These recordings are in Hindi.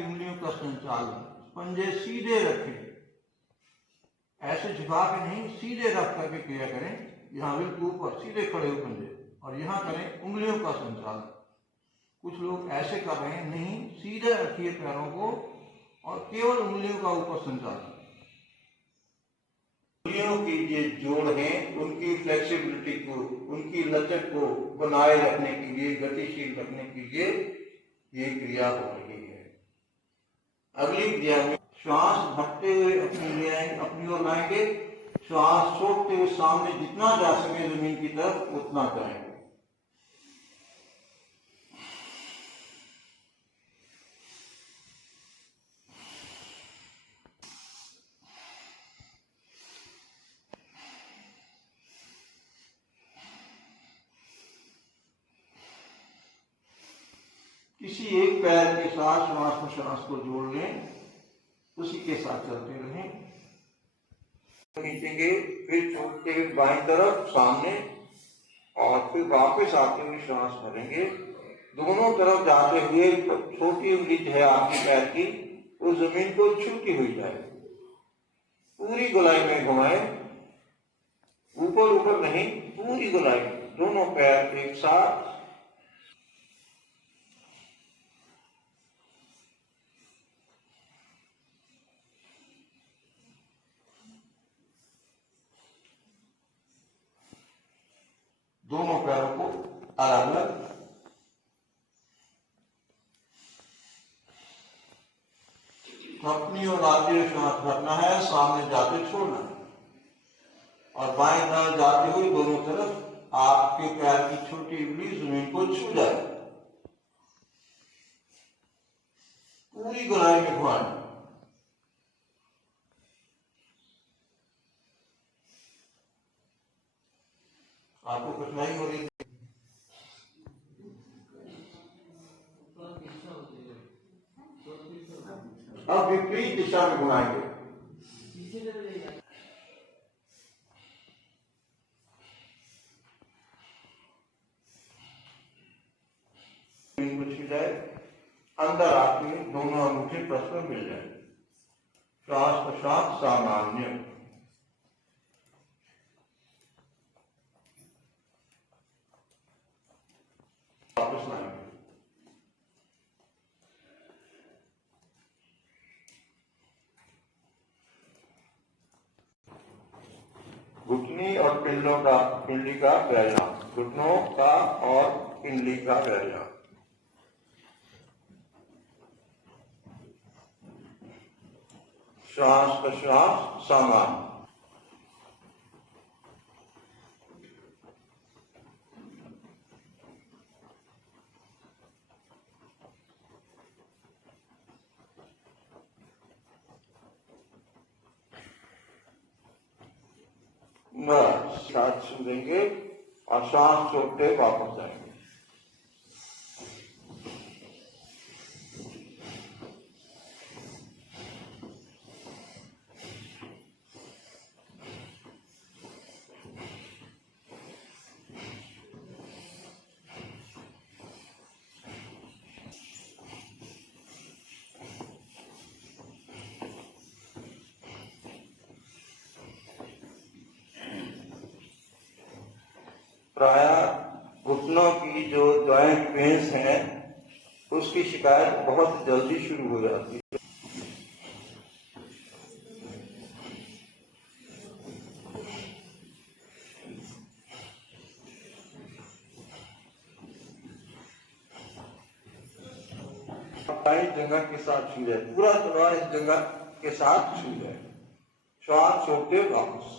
की उंगलियों का संचालन। पंजे सीधे रखें, ऐसे झुका के नहीं, सीधे रख करके किया करें। यहाँ बिल्कुल ऊपर सीधे खड़े हो पंजे, और यहाँ करें उंगलियों का संचालन। कुछ लोग ऐसे कर रहे हैं, नहीं, सीधे रखिए पैरों को और केवल उंगलियों का ऊपर संचालन। उंगलियों की ये जोड़ हैं, उनकी फ्लेक्सिबिलिटी को, उनकी लचक को बनाए रखने के लिए, गतिशील रखने के लिए ये क्रिया हो रही है। अगली क्रिया में श्वास भरते हुए अपनी ओर लाएंगे, श्वास छोड़ते हुए सामने जितना जा सके जमीन की तरफ उतना जाएंगे। किसी एक पैर के साथ श्वास को जोड़ लें, उसी के साथ चलते रहें। खींचेंगे, फिर छोड़ते हुए बाईं तरफ सामने, और फिर वापस आते हुए श्वास भरेंगे। दोनों तरफ जाते हुए छोटी उंगली जो है आपकी पैर की, उस जमीन को छूती हुई जाए। पूरी गोलाई में घुमाएं, ऊपर ऊपर नहीं, पूरी गोलाई, दोनों पैर एक साथ। दोनों पैरों को अलग अलग। अपनी ओर आते हुए श्वास भरना है, सामने जाते छोड़ना है, और बाएं तरफ जाते हुए दोनों तरफ आपके पैर की छोटी उंगली जमीन को छू जाए। पूरी गोलाई में घुमाना। आपको कठिनाई हो रही है? अब विपरीत दिशा में घुमाएंगे। जाए, अंदर आके दोनों अंगूठे परस्पर मिल जाए। श्वास प्रश्वास सामान्य। वापस लाएंगे। घुटनी और पिंडली का व्यायाम, घुटनों का और पिंडली का व्यायाम। श्वास प्रश्वास सामान्य। साथ छू देंगे और सांस छोड़ते वापस जाएंगे। प्रायः घुटनों की जो जॉइंट पेन्स हैं, उसकी शिकायत बहुत जल्दी शुरू हो जाती है। जगह के साथ छू जाए, पूरा तलवार इस जगह के साथ छू जाए। श्वास छोड़ते वापस।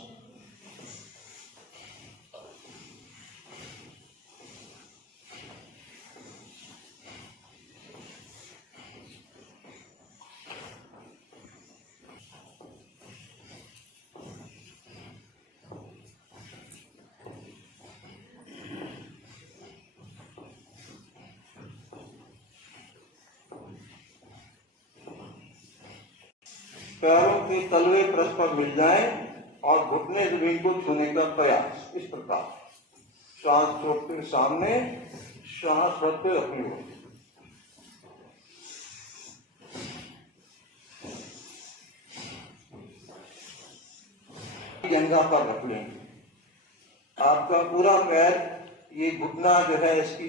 पैरों के तलवे परस्पर मिल जाएं और घुटने जमीन को छूने का प्रयास। इस प्रकार श्वास छोड़ते सामने, श्वास भरते अपनी ओर। जंघा पर रख लेंगे। आपका पूरा पैर, ये घुटना जो है इसकी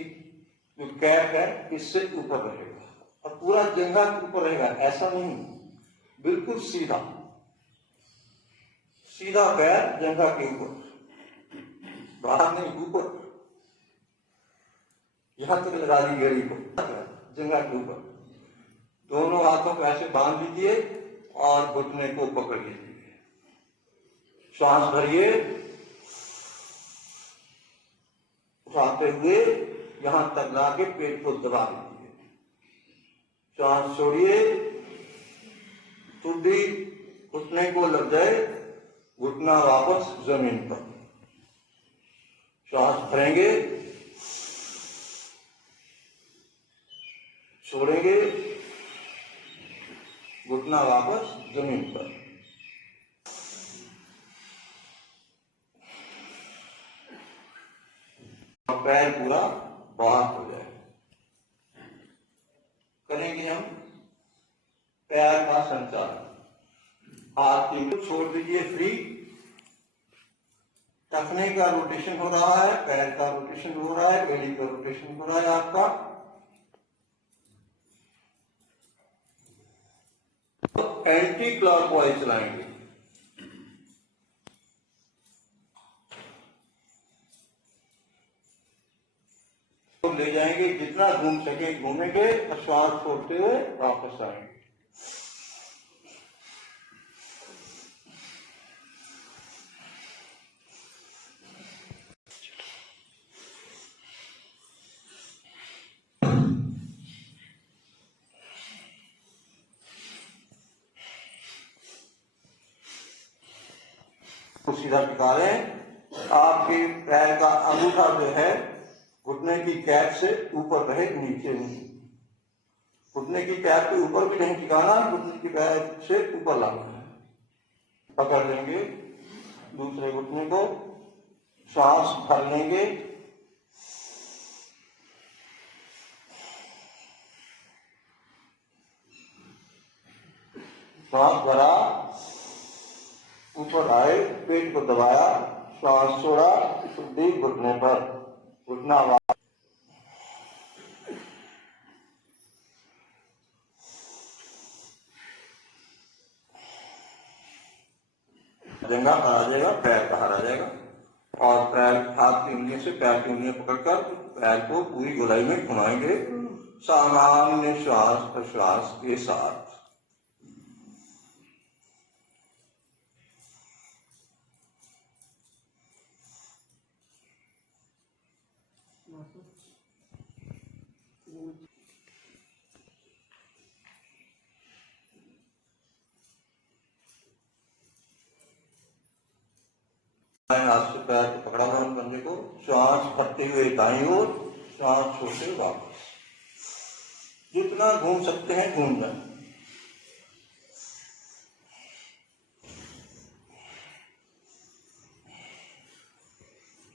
जो कैप है इससे ऊपर रहेगा और पूरा जंघा के ऊपर रहेगा। ऐसा नहीं, बिल्कुल सीधा सीधा पैर जंघा के ऊपर, बाहर नहीं, ऊपर। यहां तक लगा दी गरी को, जंघा के ऊपर। दोनों हाथों को ऐसे बांध दीजिए और घुटने को पकड़ लीजिए। श्वास भरिए, उठाते हुए यहां तक लाके पेट को दबा दीजिए। श्वास छोड़िए, ठुड्डी घुटने को लग जाए, घुटना वापस जमीन पर। श्वास भरेंगे, छोड़ेंगे, घुटना वापस जमीन पर। पैर पूरा बाहर हो जाए। करेंगे हम पैर का संचालन। हाथ की छोड़ दीजिए फ्री। टखने का रोटेशन हो रहा है, पैर का रोटेशन हो रहा है, बेली का रोटेशन हो रहा है आपका। तो एंटी क्लॉकवाइज चलाएंगे। तो ले जाएंगे, जितना घूम सके घूमेंगे और श्वास छोड़ते हुए वापस आएंगे। तो सीधा टिका लें। आपके पैर का अंगूठा जो है घुटने की कैप से ऊपर रहे, नीचे नहीं। घुटने की कैप के ऊपर भी नहीं टिकाना, घुटने की कैप से ऊपर लाना है। पकड़ लेंगे दूसरे घुटने को, सांस भर लेंगे, सांस भरा, ऊपर आए, पेट को दबाया, सांस छोड़ा, ठुड्डी घुटने पर, घुटना जंघा बाहर आ जाएगा, पैर बाहर आ जाएगा और पैर हाथ की उंगली से पैर की उंगलियां पकड़कर पैर को पूरी गोलाई में घुमाएंगे सामान्य श्वास प्रश्वास के साथ। हाथ से पैर को पकड़ा हुआ बंदे को, श्वास भरते हुए दाईं ओर, श्वास छोड़ते हुए वापस। जितना घूम सकते हैं घूम जाए।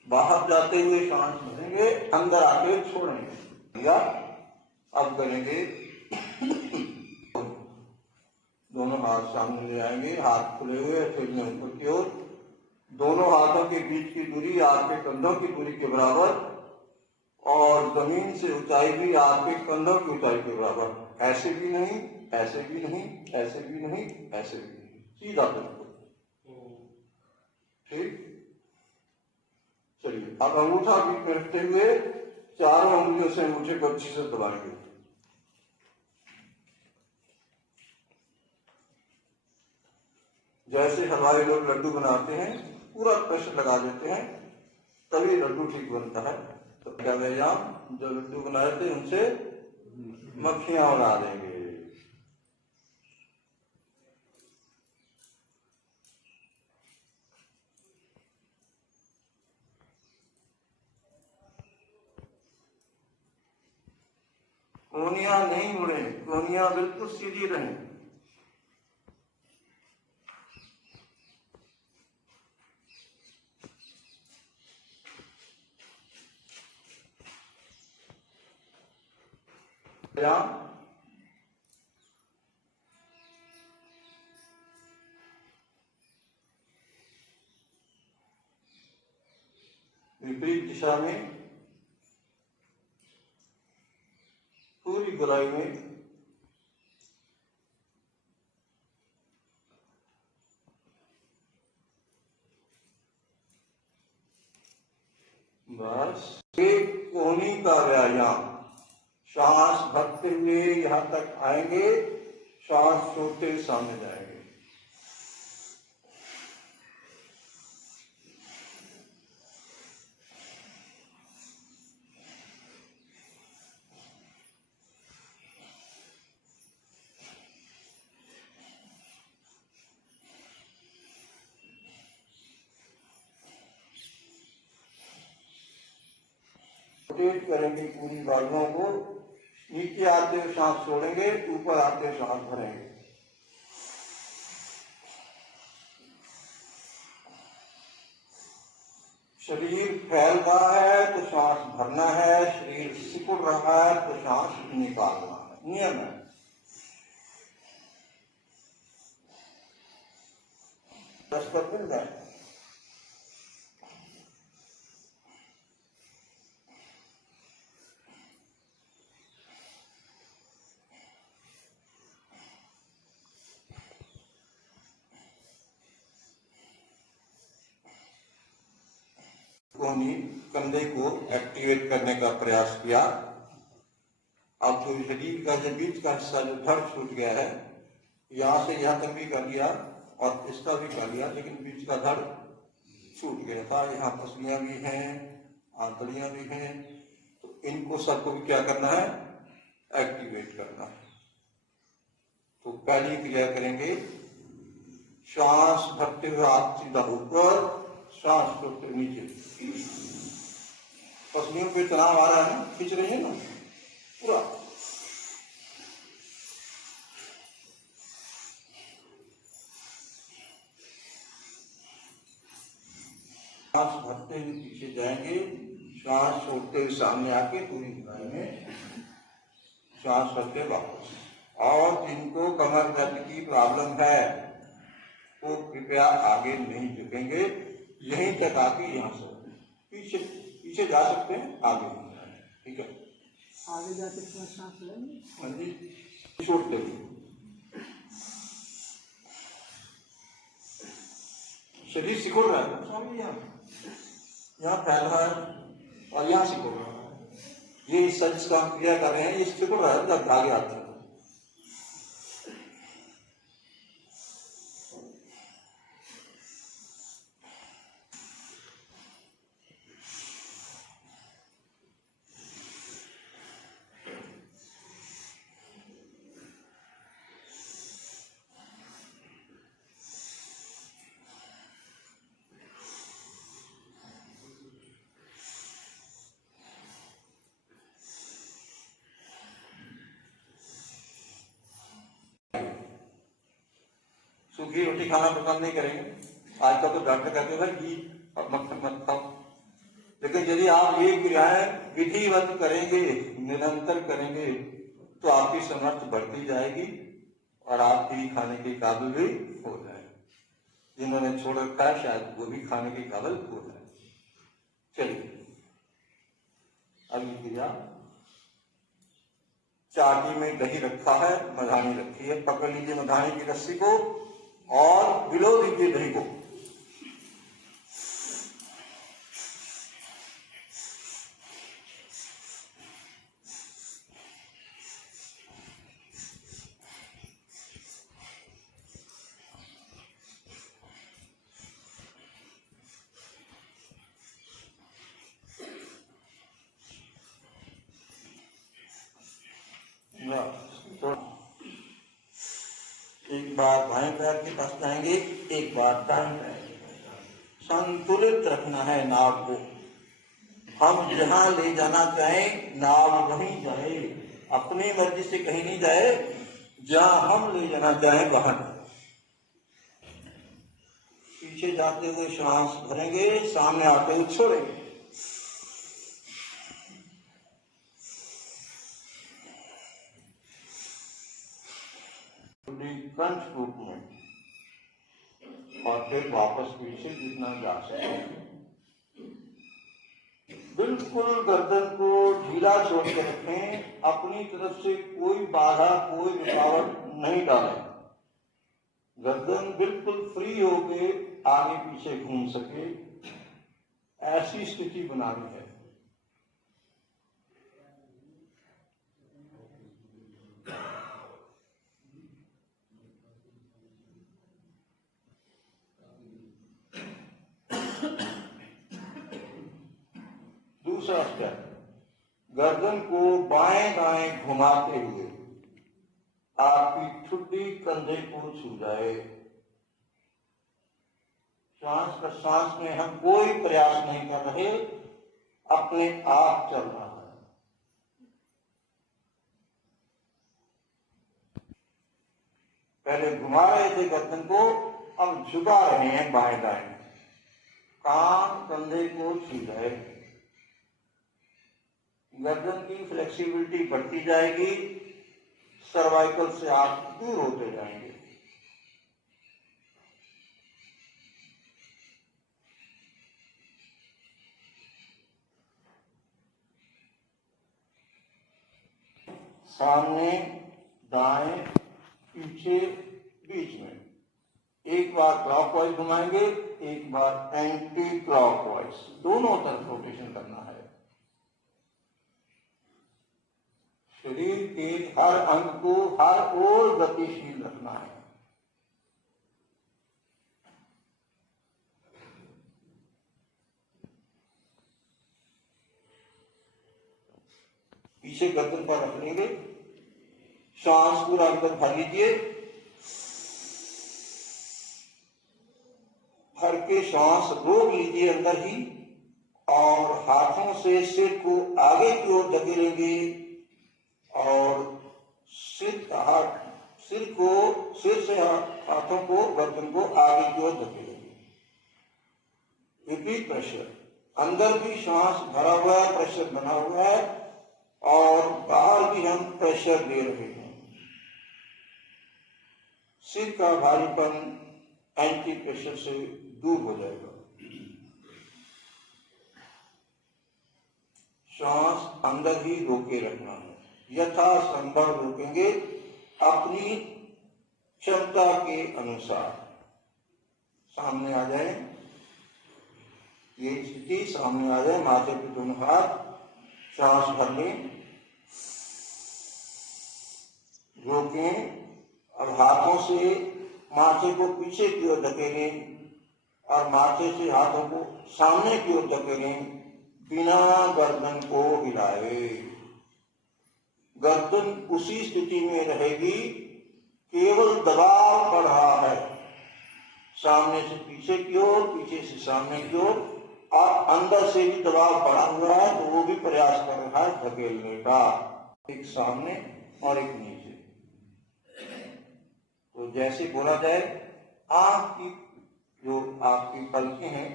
बाहर जाते हुए सांस भरेंगे, अंदर आके छोड़ेंगे। या अब करेंगे दोनों हाथ सामने ले आएंगे, हाथ खुले हुए फिर में ऊपर की ओर। दोनों हाथों के बीच की दूरी आपके कंधों की दूरी के बराबर और जमीन से ऊंचाई भी आपके कंधों की ऊंचाई के बराबर। ऐसे भी नहीं, ऐसे भी नहीं, ऐसे भी नहीं, ऐसे भी नहीं, सीधा बिल्कुल। ठीक, चलिए अब अंगूठा बीच में रखते हुए चारों उंगलियों से अंगूठे को अच्छी से दबाएंगे। जैसे हलवाई लोग लड्डू बनाते हैं, पूरा प्रेशर लगा देते हैं, तभी लड्डू ठीक बनता है। तो क्या व्यायाम, जो लड्डू बनाए थे उनसे मक्खियां उड़ा देंगे। कोनियां नहीं मुड़े, कोनियां बिल्कुल सीधी रहें। दिशा में, पूरी गोलाई में। बस एक कोहनी का व्यायाम। श्वास भरते हुए यहां तक आएंगे, श्वास छोड़ते हुए सामने जाएंगे। रोटेट करेंगे पूरी बाजुओं को। नीचे आते हुए सांस छोड़ेंगे, ऊपर आते हुए सांस भरेंगे। शरीर फैल रहा है तो सांस भरना है, शरीर सिकुड़ रहा है तो सांस निकालना है। नियम है। दस्तक मिल जाए। कोहनी कंधे को एक्टिवेट करने का प्रयास किया। अब पूरे शरीर का जो बीच का हिस्सा जो धड़ छूट गया है, यहाँ से यहाँ तक भी कर लिया और इसका भी कर लिया, लेकिन बीच का धड़ छूट गया था। यहाँ पसलियां भी हैं, आंतड़ियां भी हैं, तो इनको सबको भी क्या करना है, एक्टिवेट करना है। तो पहली क्रिया करेंगे, श्वास भरते हुए हाथ सीधा ऊपर, श्वास छोड़ते नीचे। पसलियों पे तनाव आ रहा है ना, खींच रही है ना पूरा। श्वास भरते हुए पीछे जाएंगे, श्वास छोड़ते हुए सामने आके पूरी गोलाई में श्वास भरते वापस। और जिनको कमर दर्द की प्रॉब्लम है वो कृपया आगे नहीं झुकेंगे, यहीं तक आके यहाँ से पीछे पीछे जा सकते हैं, आगे नहीं जाए। ठीक है, आगे जाके सांस लेंगे। हाँ जी, छोड़ते हुए शरीर सिकुड़ रहा है स्वामी, यहाँ फैल रहा है और यहाँ सिकुड़ रहा है। ये हिस्सा जिसका हम क्रिया कर रहे हैं ये सिकुड़ रहा है, जब आगे आते हैं। सूखी रोटी खाना पसंद नहीं करेंगे। आजकल तो डॉक्टर कहते हैं घी और मक्खन मत खाओ, लेकिन यदि आप ये क्रियाएं विधिवत करेंगे, निरंतर करेंगे, तो आपकी समर्थ बढ़ती जाएगी और आप भी खाने के काबिल भी हो जाए। जिन्होंने छोड़ रखा है शायद वो भी खाने के काबिल हो जाए। चलिए अगली क्रिया, चाटी में दही रखा है, मधानी रखी है, पकड़ लीजिए मधानी की रस्सी को और बिलो दीजिए दही को। एक बार बाएं पैर के पास जाएंगे, एक बार दाएं पैर के पास। संतुलित रखना है नाव को। हम जहां ले जाना चाहें नाव वहीं जाए, अपनी मर्जी से कहीं नहीं जाए, जहां हम ले जाना चाहें वहां। पीछे जाते हुए श्वास भरेंगे, सामने आते हुए छोड़ेंगे। फ्रंट ग्रुप में और फिर वापस पीछे जितना जा सके। बिल्कुल गर्दन को ढीला छोड़ के रखें, अपनी तरफ से कोई बाधा कोई रुकावट नहीं डालें। गर्दन बिल्कुल फ्री होके आगे पीछे घूम सके, ऐसी स्थिति बनानी है। दूसरा स्टेप, गर्दन को बाएं दाएं घुमाते हुए आपकी ठुड्डी कंधे को छू जाए। श्वास प्रश्वास में हम कोई प्रयास नहीं कर रहे, अपने आप चल रहा है। पहले घुमा रहे थे गर्दन को, अब झुका रहे हैं बाएं दाएं। कान कंधे को छू जाए, गर्दन की फ्लेक्सिबिलिटी बढ़ती जाएगी, सर्वाइकल से आप दूर होते जाएंगे। सामने, दाएं, पीछे, बीच में। एक बार क्लॉकवाइज घुमाएंगे, एक बार एंटी क्लॉकवाइज, दोनों तरफ रोटेशन करना है। शरीर के हर अंग को हर ओर गतिशील रखना है। पीछे गर्दन पर रख लेंगे, श्वास पूरा अंदर भर लीजिए, भर के श्वास रोक लीजिए अंदर ही, और हाथों से सिर को आगे की ओर धकेलेंगे और सिर से हाथों को गर्दन को आगे की ओर धकेलेंगे। रिपीट प्रेशर, अंदर भी श्वास भरा हुआ है, प्रेशर बना हुआ है, और बाहर भी हम प्रेशर दे रहे हैं। सिर का भारीपन एंटी प्रेशर से दूर हो जाएगा। श्वास अंदर ही रोके रखना है, यथासंभव रोकेंगे अपनी क्षमता के अनुसार। सामने आ जाए, ये स्थिति सामने आ जाए, माथे पे दोनों हाथ, श्वास भर लें, रोकें, अब हाथों से माथे को पीछे की ओर धकेलें और माथे से हाथों को सामने की ओर धकेलें, बिना गर्दन को हिलाए। गर्दन उसी स्थिति में रहेगी, केवल दबाव बढ़ रहा है, सामने से पीछे की ओर, पीछे से सामने की ओर, और अंदर से भी दबाव बढ़ा हुआ है, तो वो भी प्रयास कर रहा है धकेलने का, एक सामने और एक नीचे। तो जैसे बोला जाए, आंख की जो आपकी पलकें हैं,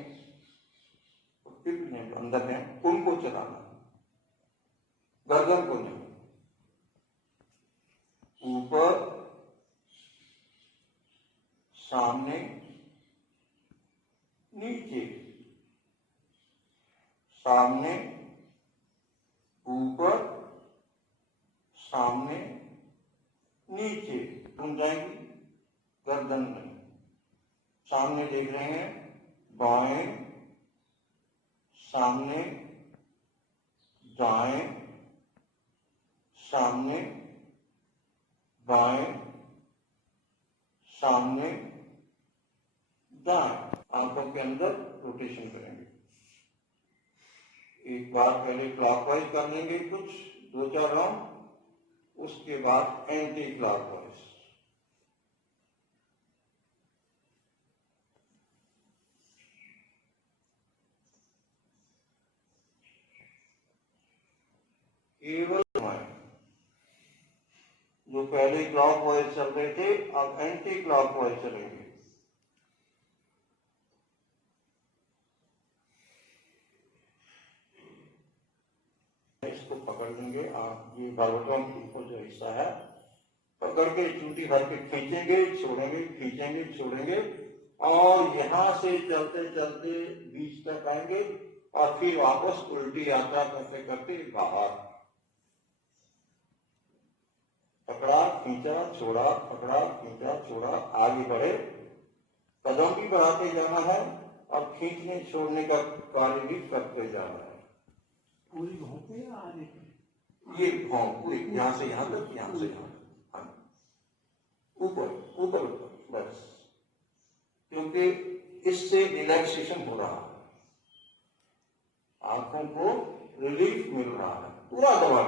जो अंदर हैं, उनको चलाना, गर्दन को नहीं। ऊपर, सामने, नीचे, सामने, ऊपर, सामने, नीचे, घूम जाएंगी, गर्दन नहीं। सामने देख रहे हैं, बाएं, सामने, दाएं, सामने, बाएं, सामने, दाएं। आंखों के अंदर रोटेशन करेंगे। एक बार पहले क्लॉकवाइज कर लेंगे कुछ 2-4 राउंड, उसके बाद एंटी क्लॉकवाइज। केवल जो पहले क्लॉकवाइज चल रहे थे, अब एंटी क्लॉकवाइज चलेंगे। इसको पकड़ लेंगे, आप ये बालोटन के ऊपर जो हिस्सा है, पकड़ के चूटी भर के खींचेंगे, छोड़ेंगे, खींचेंगे, छोड़ेंगे, और यहां से चलते चलते बीच तक आएंगे, और फिर वापस उल्टी यात्रा करते करते बाहर, पकड़ा खींचा छोड़ा, पकड़ा खींचा छोड़ा, आगे बढ़े, कदम भी बढ़ाते जाना है और खींचने छोड़ने का कार्य भी करते जाना है। पूरी घूमते या आगे ये घाव पूरी यहाँ से यहाँ तक, यहाँ से यहाँ तक, ऊपर ऊपर ऊपर बस, क्योंकि इससे रिलैक्सेशन हो रहा है, आंखों को रिलीफ मिल रहा है, पूरा दबा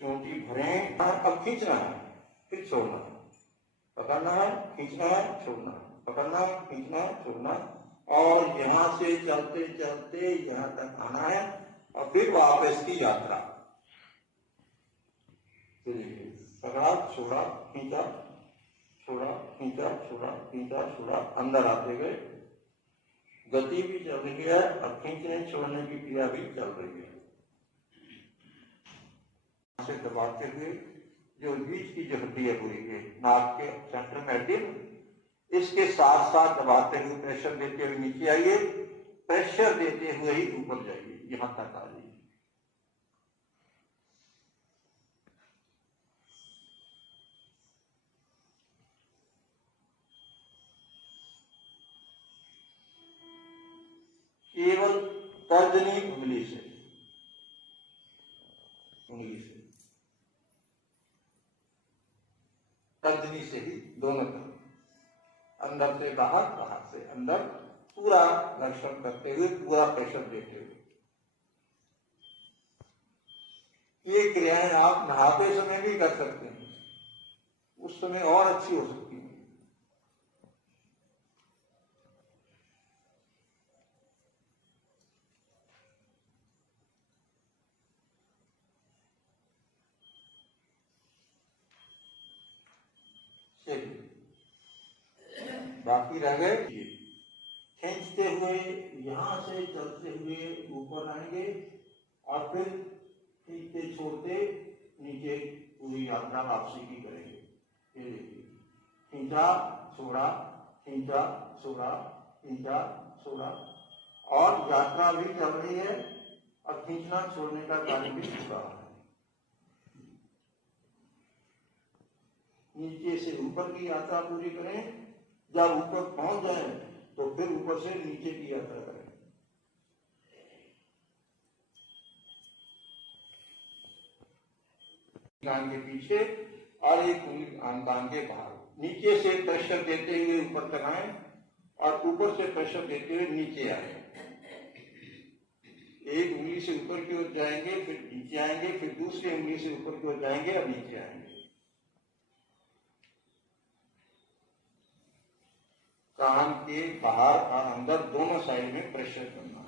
चोटी भरे, अब खींचना है फिर छोड़ना है, पकड़ना है खींचना है छोड़ना है, पकड़ना है खींचना है छोड़ना है, और यहाँ से चलते चलते यहाँ तक आना है और फिर वापस की यात्रा। पकड़ा छोड़ा खींचा छोड़ा खींचा छोड़ा खींचा छोड़ा, अंदर आते गए, गति भी चल रही है और खींचने छोड़ने की क्रिया भी चल रही है। से दबाते हुए जो बीच की जो हड्डी है पूरी के नाक के सेंटर में हड्डी, इसके साथ साथ दबाते हुए प्रेशर देते हुए नीचे आइए, प्रेशर देते हुए ही ऊपर जाइए, यहां तक आ जाइए। केवल तर्जनी उंगली से तर्जनी से ही दोनों तरफ, अंदर से बाहर, बाहर से अंदर, पूरा घर्षण करते हुए, पूरा प्रेशर देते हुए। ये क्रियाएं आप नहाते समय भी कर सकते हैं, उस समय और अच्छी हो सकती है। बाकी रह गए, खींचते हुए यहां से चलते हुए ऊपर आएंगे और फिर खींचते छोड़ते नीचे पूरी यात्रा वापसी की करेंगे। ये देखिए, खींचा छोड़ा खींचा छोड़ा खींचा छोड़ा, और यात्रा भी चल रही है और खींचना छोड़ने का कार्य भी हो रहा है। नीचे से ऊपर की यात्रा पूरी करें, जब ऊपर पहुंच जाए तो फिर ऊपर से नीचे की यात्रा करें। कान के पीछे और एक उंगली कान के बाहर, नीचे से प्रेशर देते हुए ऊपर तक आए और ऊपर से प्रेशर देते हुए नीचे आए। एक उंगली से ऊपर की ओर जाएंगे, फिर नीचे आएंगे, फिर दूसरी उंगली से ऊपर की ओर जाएंगे और नीचे आएंगे। कान के बाहर और अंदर दोनों साइड में प्रेशर करना है।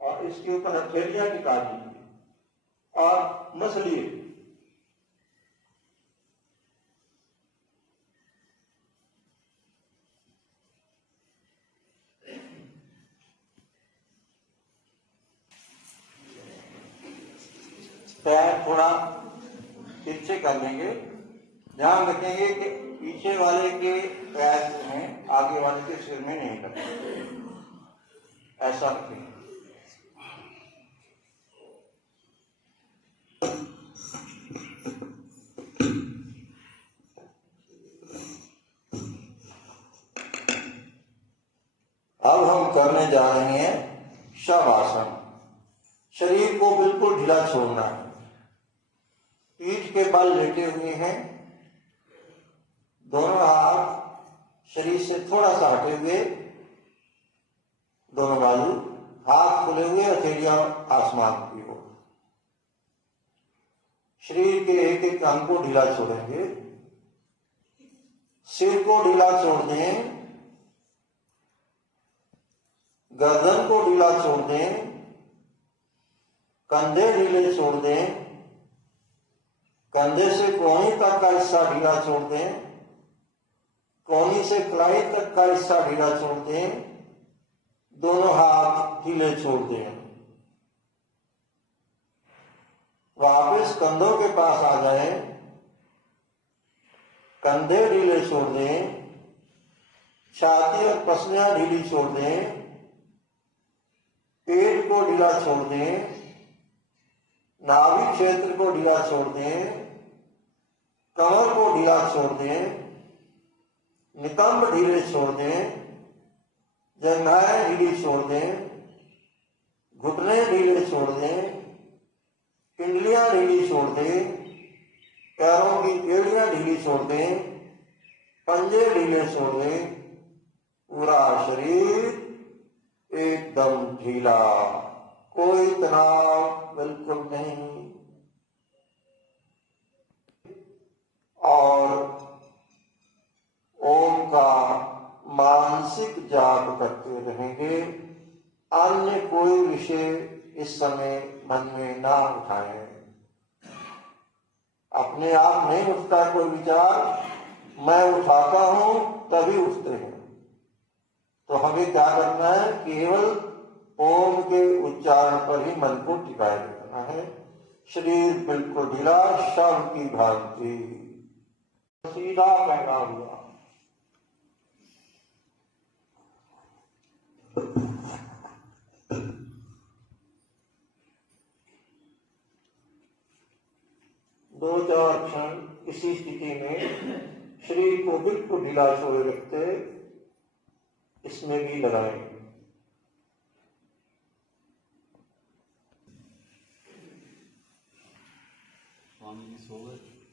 और इसके ऊपर हथेलियां टिका दीजिए और मसलिए। पैर थोड़ा पीछे कर लेंगे, ध्यान रखेंगे कि पीछे वाले के पैर जो हैं आगे वाले के सिर में नहीं लगते, ऐसा रखेंगे। अब हम करने जा रहे हैं शवासन। शरीर को बिल्कुल ढीला छोड़ना है, पीठ के बल लेटे हुए हैं, दोनों हाथ शरीर से थोड़ा सा हटे हुए, दोनों बाजू, हाथ खुले हुए, हथेलियां आसमान की ओर। शरीर के एक एक अंग को ढीला छोड़ेंगे, सिर को ढीला छोड़ दें, गर्दन को ढीला छोड़ दें, कंधे ढीले छोड़ दें, कंधे से कोहनी तक का हिस्सा ढीला छोड़ दें, कोहनी से कलाई तक का हिस्सा ढीला छोड़ दें, दोनों हाथ ढीले छोड़ दें। वापस कंधों के पास आ जाएं, कंधे ढीले छोड़ दें, छाती और पसलियां ढीली छोड़ दें, पेट को ढीला छोड़ दें, नाभि क्षेत्र को ढीला छोड़ दें, कमर को ढीला छोड़ दें, नितंब ढीले छोड़ दें, जंघाएं ढीली छोड़ दें, घुटने ढीले छोड़ दें, पिंडलियां ढीली छोड़ दें, पैरों की एड़ियां ढीली छोड़ दें, पंजे ढीले छोड़ दें, पूरा शरीर एकदम ढीला, कोई तनाव बिल्कुल नहीं। और ओम का मानसिक जाप करते रहेंगे। अन्य कोई विषय इस समय मन में ना उठाएं। अपने आप नहीं उठता कोई विचार, मैं उठाता हूं तभी उठते हैं। तो हमें क्या करना है? केवल ओम के उच्चारण पर ही मन को टिकाए रखना है। शरीर बिल्कुल ढीला, शव की भांति सीधा पहना हुआ। दो चार क्षण इसी स्थिति में शरीर को बिल्कुल ढीला छोड़े रखते इसमें भी लगाएं। स्वामी जी सो गए।